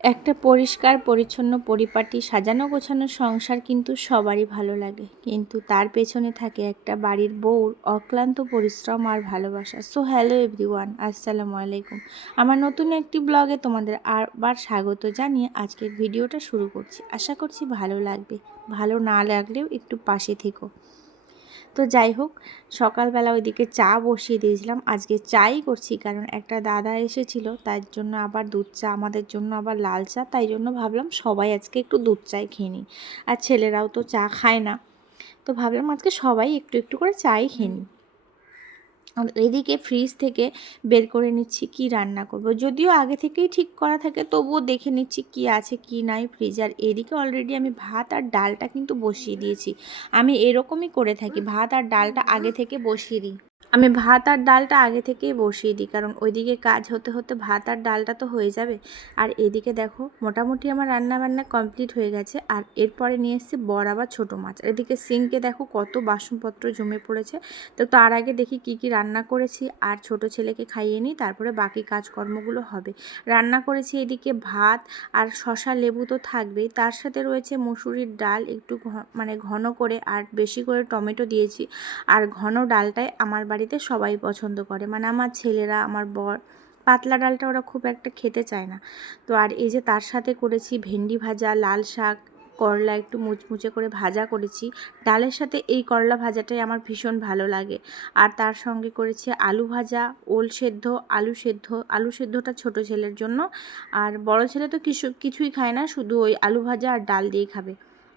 একটা পরিষ্কার পরিচ্ছন্ন পরিপাটি সাজানো গোছানো সংসার কিন্তু সবারই ভালো লাগে, কিন্তু তার পেছনে থাকে একটা বাড়ির বউর অক্লান্ত পরিশ্রম আর ভালোবাসা। সো হ্যালো এভরিওয়ান, আসসালামু আলাইকুম। আমার নতুন একটি ব্লগে তোমাদের আবার স্বাগত জানিয়ে আজকের ভিডিওটা শুরু করছি। আশা করছি ভালো লাগবে, ভালো না লাগলেও একটু পাশে থেকো। তো যাই হোক, সকালবেলা ওইদিকে চা বসিয়ে দিয়েছিলাম। আজকে চাই করছি কারণ একটা দাদা এসেছিল, তার জন্য আবার দুধ চা, আমাদের জন্য আবার লাল চা। তাই জন্য ভাবলাম সবাই আজকে একটু দুধ চাই খেয়ে নিই, আর ছেলেরাও তো চা খায় না, তো ভাবলাম আজকে সবাই একটু একটু করে চাই খেয়ে নিই। এদিকে ফ্রিজ থেকে বের করে নিচ্ছি কি রান্না করব, যদিও আগে থেকেই ঠিক করা থাকে তবুও দেখে নিচ্ছি কি আছে কি নাই ফ্রিজ। আর এদিকে অলরেডি আমি ভাত আর ডালটা কিন্তু বসিয়ে দিয়েছি। আমি এরকমই করে থাকি, ভাত আর ডালটা আগে থেকে বসিয়ে দিই। আমি ভাত আর ডালটা আগে থেকেই বসিয়ে দিই, কারণ ওইদিকে কাজ হতে হতে ভাত আর ডালটা তো হয়ে যাবে। আর এদিকে দেখো মোটামুটি আমার রান্না বান্না কমপ্লিট হয়ে গেছে। আর এরপরে নিয়ে এসেছি বড় আবার ছোটো মাছ। এদিকে সিঙ্কে দেখো কত বাসনপত্র জমে পড়েছে। তো তার আগে দেখি কি কি রান্না করেছি আর ছোট ছেলেকে খাইয়ে নিই, তারপরে বাকি কাজকর্মগুলো হবে। রান্না করেছি এদিকে ভাত আর শসা লেবু তো থাকবেই, তার সাথে রয়েছে মুসুরির ডাল একটু মানে ঘন করে, আর বেশি করে টমেটো দিয়েছি। আর ঘন ডালটাই আমার বাড়িতে সবাই পছন্দ করে, মানে আমার ছেলেরা, আমার বর। পাতলা ডালটা ওরা খুব একটা খেতে চায় না। তো আর এই যে তার সাথে করেছি ভেন্ডি ভাজা, লাল শাক, করলা একটু মুচমুচে করে ভাজা করেছি। ডালের সাথে এই করলা ভাজাটাই আমার ভীষণ ভালো লাগে। আর তার সঙ্গে করেছি আলু ভাজা, ওল সেদ্ধ, আলু সেদ্ধটা ছোট ছেলের জন্য। আর বড় ছেলে তো কিছুই খায় না, শুধু ওই আলু ভাজা আর ডাল দিয়ে খাবে।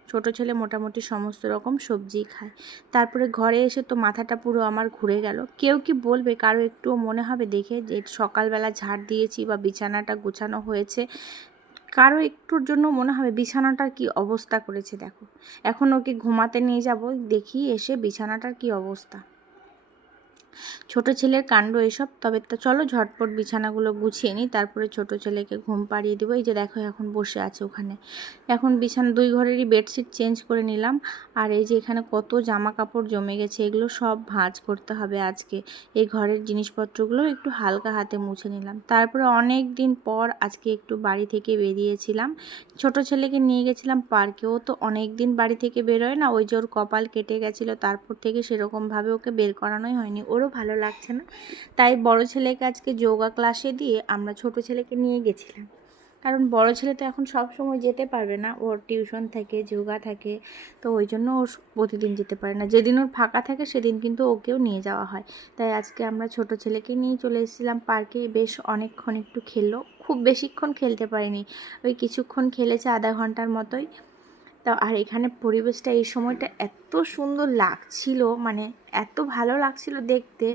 ছোট ছেলে মোটামুটি সমস্ত রকম সবজিই খায়। তারপরে ঘরে এসে তো মাথাটা পুরো আমার ঘুরে গেল। কেউ কি বলবে, কারো একটুও মনে হবে দেখে যে সকালবেলা ঝাড় দিয়েছি বা বিছানাটা গোছানো হয়েছে? কারো একটুর জন্য মনে হবে বিছানাটার কি অবস্থা করেছে দেখো। এখন ওকে ঘুমাতে নিয়ে যাব, দেখি এসে বিছানাটার কি অবস্থা। ছোট ছেলের কাণ্ড এসব। তবে তো চলো ঝটপট বিছানাগুলো গুছিয়ে নিই, তারপরে ছোট ছেলেকে ঘুম পাড়িয়ে দেবো। এই যে দেখো এখন বসে আছে ওখানে। এখন বিছানা দুই ঘরেরই বেডশিট চেঞ্জ করে নিলাম। আর এই যে এখানে কত জামা কাপড় জমে গেছে, এগুলো সব ভাঁজ করতে হবে আজকে। এই ঘরের জিনিসপত্রগুলো একটু হালকা হাতে মুছে নিলাম। তারপরে অনেক দিন পর আজকে একটু বাড়ি থেকে বেরিয়েছিলাম। ছোট ছেলেকে নিয়ে গেছিলাম পার্কে। ও তো অনেক দিন বাড়ি থেকে বেরোয় না, ওই যে ওর কপাল কেটে গেছিলো, তারপর থেকে সেরকমভাবে ওকে বের করানোই হয়নি। ওরও ভালো লাগছে না, তাই বড় ছেলেকে আজকে যোগা ক্লাসে দিয়ে আমরা ছোট ছেলেকে নিয়ে গেছিলাম। কারণ বড় ছেলে তো এখন সব সময় যেতে পারবে না, ওর টিউশন থাকে, যোগা থাকে, তো ওই জন্য ও প্রতিদিন যেতে পারে না। যেদিন ওর ফাঁকা থাকে সেদিন কিন্তু ওকেও নিয়ে যাওয়া হয়। তাই আজকে আমরা ছোট ছেলেকে নিয়ে চলে এসেছিলাম পার্কে। বেশ অনেকক্ষণ একটু খেললো, খুব বেশিক্ষণ খেলতে পারিনি, ওই কিছুক্ষণ খেলেছে, আধা ঘন্টার মতোই। তা আর এখানে পরিবেশটা এই সময়টা এত সুন্দর লাগছিল, মানে এত ভালো লাগছিল দেখতে।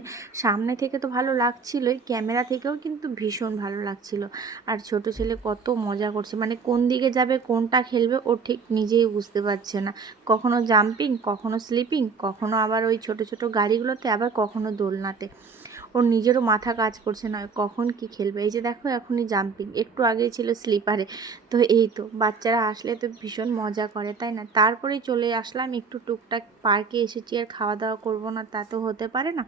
সামনে থেকে তো ভালো লাগছিলই, ক্যামেরা থেকেও কিন্তু ভীষণ ভালো লাগছিল। আর ছোট ছেলে কত মজা করছে, মানে কোন দিকে যাবে কোনটা খেলবে ও ঠিক নিজেই বুঝতে পারছে না। কখনো জাম্পিং, কখনো স্লিপিং, কখনো আবার ওই ছোট ছোট গাড়িগুলোতে, আবার কখনো দোলনাতে। ওর নিজেরও মাথা কাজ করছে না কখন কি খেলবে। এই যে দেখো এখনই জাম্পিং, একটু আগেই ছিল স্লিপারে। তো এই তো বাচ্চারা আসলে তো ভীষণ মজা করে, তাই না? তারপরেই চলে আসলাম একটু টুকটাক, পার্কে এসেছি আর খাওয়া দাওয়া করবো না তা তো হতে পারে না।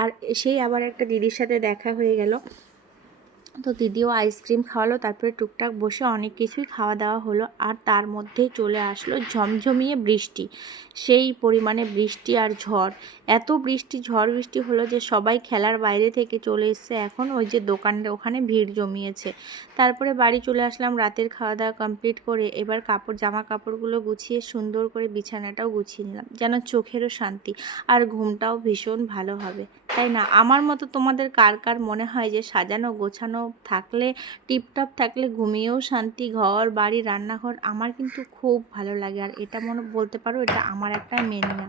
আর সেই আবার একটা দিদির সাথে দেখা হয়ে গেল, তো দিদিও আইসক্রিম খাওয়ালো, তারপরে টুকটাক বসে অনেক কিছুই খাওয়া দাওয়া হলো। আর তার মধ্যেই চলে আসলো ঝমঝমিয়ে বৃষ্টি, সেই পরিমাণে বৃষ্টি আর ঝড়। এত বৃষ্টি, ঝড় বৃষ্টি হলো যে সবাই খেলার বাইরে থেকে চলে এসছে, এখন ওই যে দোকানটা ওখানে ভিড় জমিয়েছে। তারপরে বাড়ি চলে আসলাম রাতের খাওয়া দাওয়া কমপ্লিট করে। এবার জামা কাপড়গুলো গুছিয়ে সুন্দর করে বিছানাটাও গুছিয়ে নিলাম, যেন চোখেরও শান্তি আর ঘুমটাও ভীষণ ভালো হবে, তাই না? আমার মতো তোমাদের কার কার মনে হয় যে সাজানো গোছানো থাকলে, টিপটপ থাকলে ঘুমিয়েও শান্তি, ঘর বাড়ি রান্নাঘর? আমার কিন্তু খুব ভালো লাগে, আর এটা বলতে পারো এটা আমার একটা মেনিয়া।